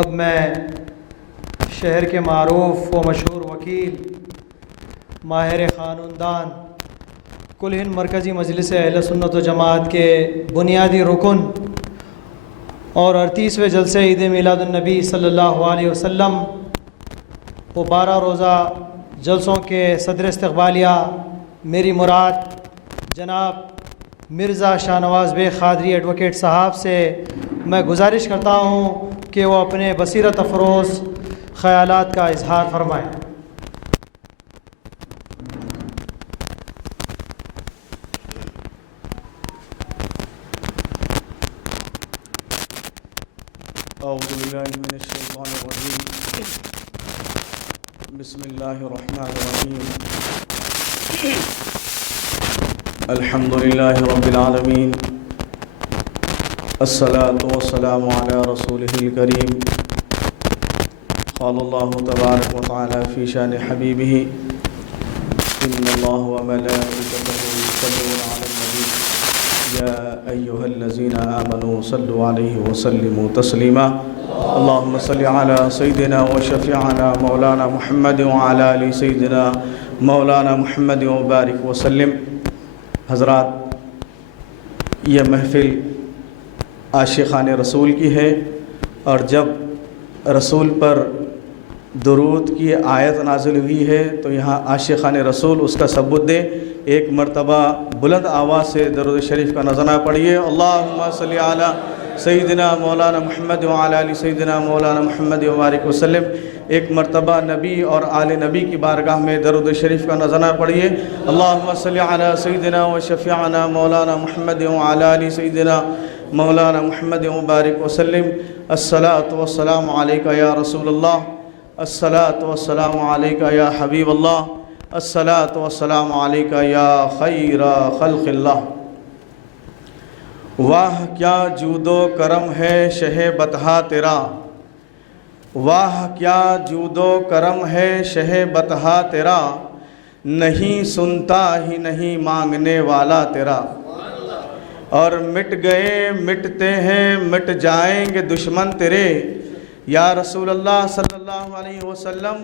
اب میں شہر کے معروف و مشہور وکیل، ماہر قانون دان، کل ہند مرکزی مجلس اہل سنت و جماعت کے بنیادی رکن اور 38ویں جلسے عید میلاد النبی صلی اللہ علیہ وسلم و 12 روزہ جلسوں کے صدر استقبالیہ میری مراد جناب مرزا شاہ نواز بیگ قادری ایڈوکیٹ صاحب سے میں گزارش کرتا ہوں کہ وہ اپنے بصیرت افروز خیالات کا اظہار فرمائیں۔ اعوذ باللہ من الشیطان الرجیم، بسم اللہ الرحمن الرحیم، الحمد للہ رب العالمین، الصلاۃ والسلام علی رسولہ الکریم، قال اللہ تبارک وتعالی فی شان حبیبہ ان اللہ وملائکتہ یصلون علی النبی یا ایہا الذین آمنوا صلوا علیہ وسلموا تسلیما اللہم صل علی سیدنا وشفیعنا مولانا محمد وعلی آل سیدنا مولانا محمد وبارک وسلم۔ حضرات، یہ محفل عاشقان رسول کی ہے، اور جب رسول پر درود کی آیت نازل ہوئی ہے تو یہاں عاشقان رسول اس کا ثبوت دے۔ ایک مرتبہ بلند آواز سے درود شریف کا نذرانہ پڑھیے، اللہم صلی علی سیدنا مولانا محمد وعلی آل سیدنا مولانا محمد وبارک وسلم۔ ایک مرتبہ نبی اور آل نبی کی بارگاہ میں درود شریف کا نذرانہ پڑھیے، اللہم صلی علی سیدنا وشفیعنا مولانا محمد وعلی آل سیدنا مولانا محمد وبارک وسلم۔ الصلاۃ والسلام علیکہ یا رسول اللہ، الصلاۃ والسلام علیکہ یا حبیب اللہ، الصلاۃ والسلام علیکہ یا خیر خلق اللہ۔ واہ کیا جود و کرم ہے شہ بطحہ تیرا، واہ کیا جود و کرم ہے شہ بطحہ تیرا، نہیں سنتا ہی نہیں مانگنے والا تیرا، اور مٹ گئے مٹتے ہیں مٹ جائیں گے دشمن تیرے، یا رسول اللہ صلی اللہ علیہ وسلم،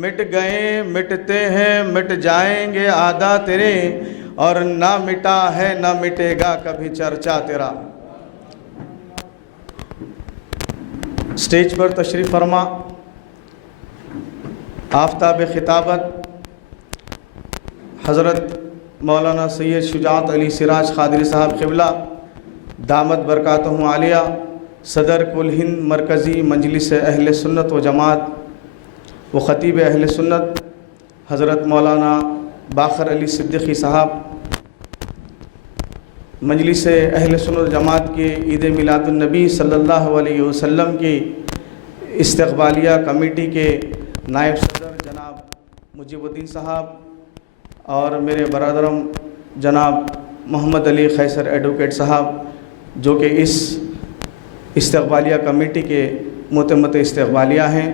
مٹ گئے مٹتے ہیں مٹ جائیں گے آدھا تیرے، اور نہ مٹا ہے نہ مٹے گا کبھی چرچا تیرا۔ سٹیج پر تشریف فرما آفتاب خطابت حضرت مولانا سید شجاعت علی سراج قادری صاحب قبلہ دامت برکاتہم عالیہ، صدر کل ہند مرکزی مجلس اہل سنت و جماعت و خطیب اہل سنت حضرت مولانا باقر علی صدیقی صاحب، مجلس اہل سنت و جماعت کے عید میلاد النبی صلی اللہ علیہ وسلم کی استقبالیہ کمیٹی کے نائب صدر جناب مجیب الدین صاحب، اور میرے برادرم جناب محمد علی خیسر ایڈوکیٹ صاحب، جو کہ اس استقبالیہ کمیٹی کے متمت استقبالیہ ہیں،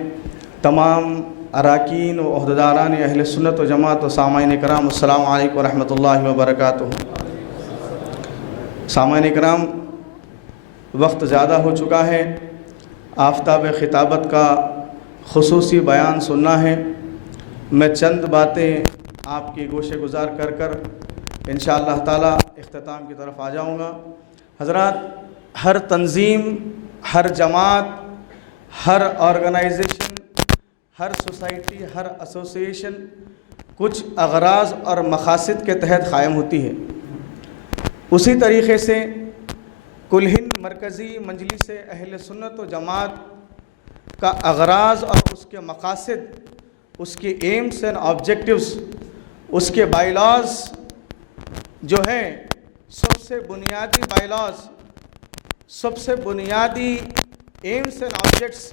تمام اراکین و عہدیداران اہل سنت و جماعت و سامعین کرام، السلام علیکم ورحمۃ اللہ وبرکاتہ۔ سامعین کرام، وقت زیادہ ہو چکا ہے، آفتاب خطابت کا خصوصی بیان سننا ہے۔ میں چند باتیں آپ کی گوشے گزار کر کر انشاءاللہ تعالی اختتام کی طرف آ جاؤں گا۔ حضرات، ہر تنظیم، ہر جماعت، ہر آرگنائزیشن، ہر سوسائٹی، ہر ایسوسیشن کچھ اغراض اور مقاصد کے تحت قائم ہوتی ہے۔ اسی طریقے سے کل ہند مرکزی مجلس اہل سنت و جماعت کا اغراض اور اس کے مقاصد، اس کے ایمز اینڈ آبجیکٹیوز، اس کے بائی لاز جو ہیں، سب سے بنیادی بائی لاز، سب سے بنیادی ایمز اینڈ آبجیکٹس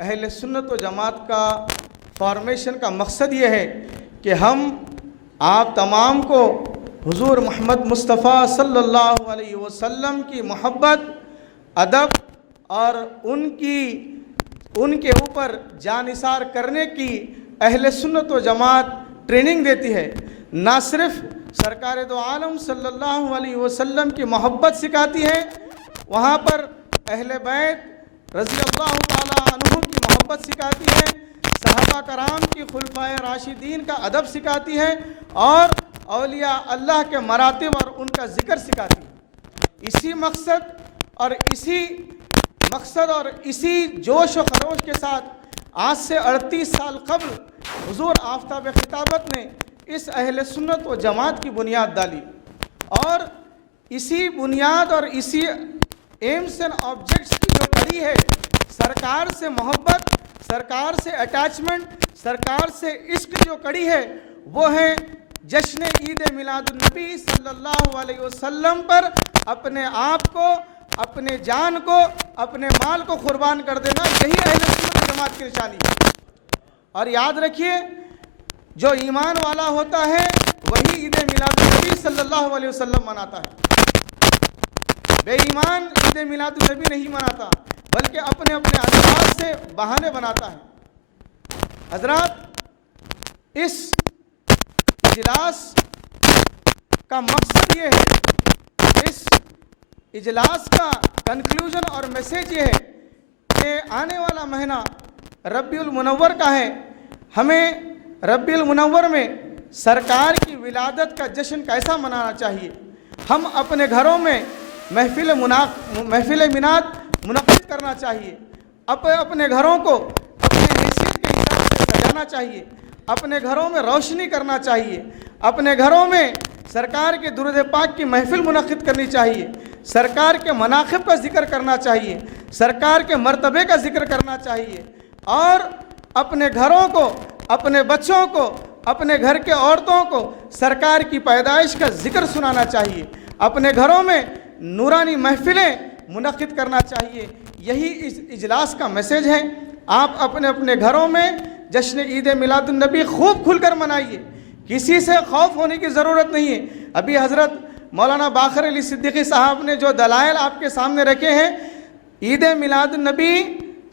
اہل سنت و جماعت کا فارمیشن کا مقصد یہ ہے کہ ہم آپ تمام کو حضور محمد مصطفیٰ صلی اللہ علیہ وسلم کی محبت، ادب اور ان کے اوپر جان نثار کرنے کی اہل سنت و جماعت ٹریننگ دیتی ہے۔ نہ صرف سرکار دو عالم صلی اللہ علیہ وسلم کی محبت سکھاتی ہے، وہاں پر اہل بیت रज़ी अल्लाह ताला अन्हुम की मोहब्बत सिखाती है, सहाबा कराम की खुलफाए राशिदीन का अदब सिखाती है और औलिया अल्लाह के मरातिब और उनका ज़िक्र सिखाती है। इसी मकसद और इसी जोश व खरोश के साथ आज से 38 साल कबल हुजूर आफ्ताब खिताबत ने इस अहले सुन्नत व जमात की बुनियाद डाली और इसी बुनियाद और इसी एम्स एंड ऑब्जेक्ट्स की जो कड़ी है, सरकार से मोहब्बत, सरकार से अटैचमेंट, सरकार से इश्क जो कड़ी है, वो है जश्न ईद मिलादुन्नबी सल्लल्लाहु अलैहि वसल्लम पर अपने आप को, अपने जान को, अपने माल को कुर्बान कर देना। यही अहले सुन्नत जमात की निशानी है। और याद रखिए, जो ईमान वाला होता है वही ईद मिलादुन्नबी सल्लल्लाहु अलैहि वसल्लम मनाता है। बेईमान ईद मिलादुन्नबी नहीं मनाता, बल्कि अपने अपने अंदाज से बहाने बनाता है। हजरात, इस इजलास का मकसद ये है, इस इजलास का कंक्लूजन और मैसेज ये है कि आने वाला महीना रब्बीउल मुनव्वर का है। हमें रब्बीउल मुनव्वर में सरकार की विलादत का जश्न कैसा मनाना चाहिए। हम अपने घरों में महफिल मिनाद मुनक़्क़िद करना चाहिए। अपने घरों को अपने हैसियत के हिसाब से सजाना चाहिए, अपने घरों में रोशनी करना चाहिए, अपने घरों में सरकार के दुरूद पाक की महफिल मुनक़्क़िद करनी चाहिए, सरकार के मनाक़िब का ज़िक्र करना चाहिए, सरकार के मर्तबे का ज़िक्र करना चाहिए और अपने घरों को, अपने बच्चों को, अपने घर के औरतों को सरकार की पैदाइश का ज़िक्र सुनाना चाहिए, अपने घरों में नूरानी महफिलें मुनक़्क़िद करना चाहिए। यही इस इजलास का मैसेज है। आप अपने अपने घरों में जश्न ईद मिलादुन्नबी खूब खुलकर मनाइए, किसी से खौफ होने की ज़रूरत नहीं है। अभी हज़रत मौलाना बाकर अली सिद्दीकी साहब ने जो दलाइल आपके सामने रखे हैं, ईद मिलादुन्नबी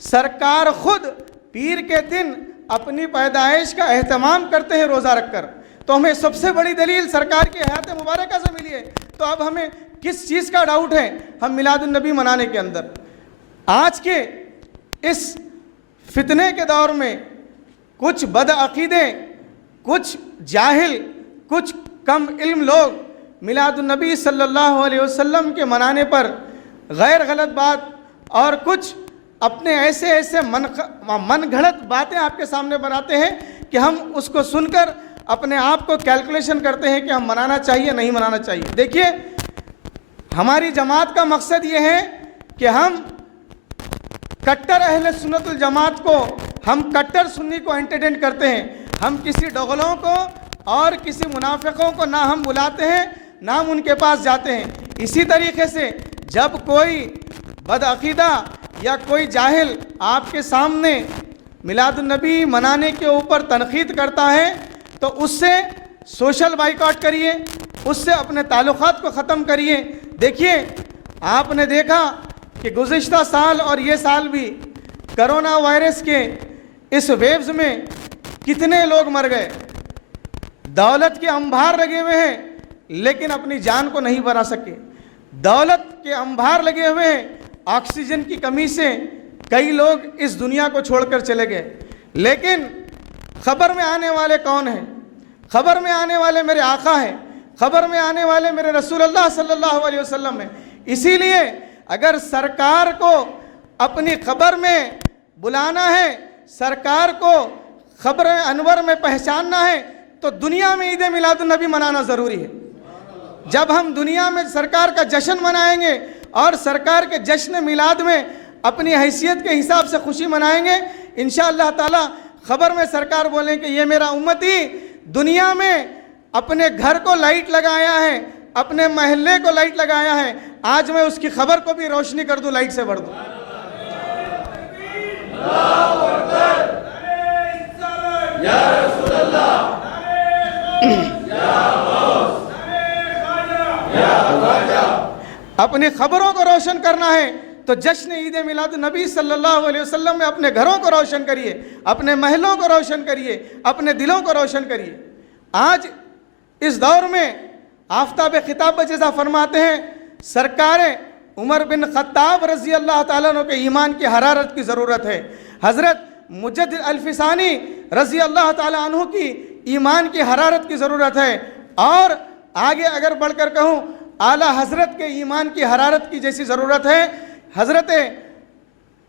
सरकार खुद पीर के दिन अपनी पैदाइश का एहतमाम करते हैं रोज़ा रखकर। तो हमें सबसे बड़ी दलील सरकार की हयात मुबारका से मिली है। तो अब हमें किस चीज़ का डाउट है हम मिलादुन्नबी मनाने के अंदर। आज के इस फितने के दौर में कुछ बदअक़ीदे, कुछ जाहिल, कुछ कम इल्म लोग मिलादुन्नबी सल्लल्लाहु अलैहि वसल्लम के मनाने पर गैर गलत बात और कुछ अपने ऐसे मन घड़त बातें आपके सामने बनाते हैं कि हम उसको सुनकर अपने आप को कैलकुलेशन करते हैं कि हम मनाना चाहिए नहीं मनाना चाहिए। देखिए, हमारी जमात का मकसद ये है कि हम कट्टर अहले सुन्नतुल जमात को, हम कट्टर सुन्नी को एंटरटेन करते हैं। हम किसी डोगलों को और किसी मुनाफिकों को ना हम बुलाते हैं ना हम उनके पास जाते हैं। इसी तरीके से जब कोई बदअक़ीदा या कोई जाहिल आपके सामने मिलादुन्नबी मनाने के ऊपर तनक़ीद करता है तो उससे सोशल बाइकआउट करिए, उससे अपने ताल्लुक़ात को ख़त्म करिए। देखिए, आपने देखा कि गुज़िश्ता साल और ये साल भी कोरोना वायरस के इस वेव्स में कितने लोग मर गए। दौलत के अंबार लगे हुए हैं लेकिन अपनी जान को नहीं बचा सके। दौलत के अंबार लगे हुए हैं, ऑक्सीजन की कमी से कई लोग इस दुनिया को छोड़कर चले गए। लेकिन खबर में आने वाले कौन हैं? खबर में आने वाले मेरे आका हैं, खबर में आने वाले मेरे रसूलुल्लाह सल्लल्लाहु अलैहि वसल्लम हैं। इसीलिए अगर सरकार को अपनी खबर में बुलाना है, सरकार को खबर अनवर में पहचानना है तो दुनिया में ईद मिलादुन्नबी मनाना ज़रूरी है। जब हम दुनिया में सरकार का जश्न मनाएंगे और सरकार के जश्न मिलाद में अपनी हैसियत के हिसाब से खुशी मनाएंगे, इंशाअल्लाह ताला खबर में सरकार बोलें कि ये मेरा उम्मती दुनिया में अपने घर को लाइट लगाया है, अपने महल्ले को लाइट लगाया है, आज मैं उसकी खबर को भी रोशनी कर दूं, लाइट से भर दूं। अपनी खबरों को रोशन करना है तो जश्न ईद मिलादुन्नबी सल्लल्लाहु अलैहि वसल्लम में अपने घरों को रोशन करिए, अपने महलों को रोशन करिए, अपने दिलों को रोशन करिए। आज इस दौर में आफ्ताब खिताब जैसा फरमाते हैं, सरकारें عمر بن خطاب رضی اللہ تعالیٰ عنہ کے ایمان کی حرارت کی ضرورت ہے، حضرت مجدد الفسانی رضی اللہ تعالیٰ عنہ کی ایمان کی حرارت کی ضرورت ہے، اور آگے اگر بڑھ کر کہوں اعلیٰ حضرت کے ایمان کی حرارت کی جیسی ضرورت ہے، حضرت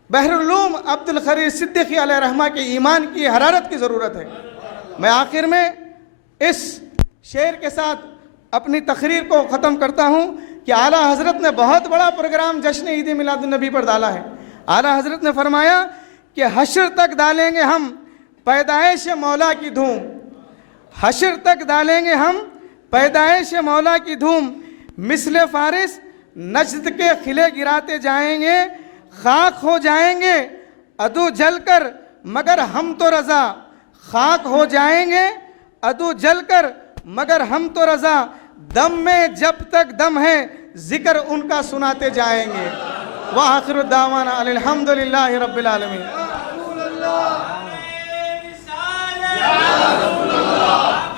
بحر العلوم عبد القدیر صدیقی علیہ رحمہ کے ایمان کی حرارت کی ضرورت ہے۔ میں آخر میں اس شعر کے ساتھ اپنی تقریر کو ختم کرتا ہوں کہ اعلیٰ حضرت نے بہت بڑا پروگرام جشن عید میلاد النبی پر ڈالا ہے۔ اعلیٰ حضرت نے فرمایا کہ حشر تک ڈالیں گے ہم پیدائش مولا کی دھوم، حشر تک ڈالیں گے ہم پیدائش مولا کی دھوم، مثل فارس نجد کے قلعے گراتے جائیں گے، خاک ہو جائیں گے عدو جل کر مگر ہم تو رضا، خاک ہو جائیں گے عدو جل کر مگر ہم تو رضا، دم میں جب تک دم ہے ذکر ان کا سناتے جائیں گے۔ وآخر الدعوانا الحمدللہ رب العالمین۔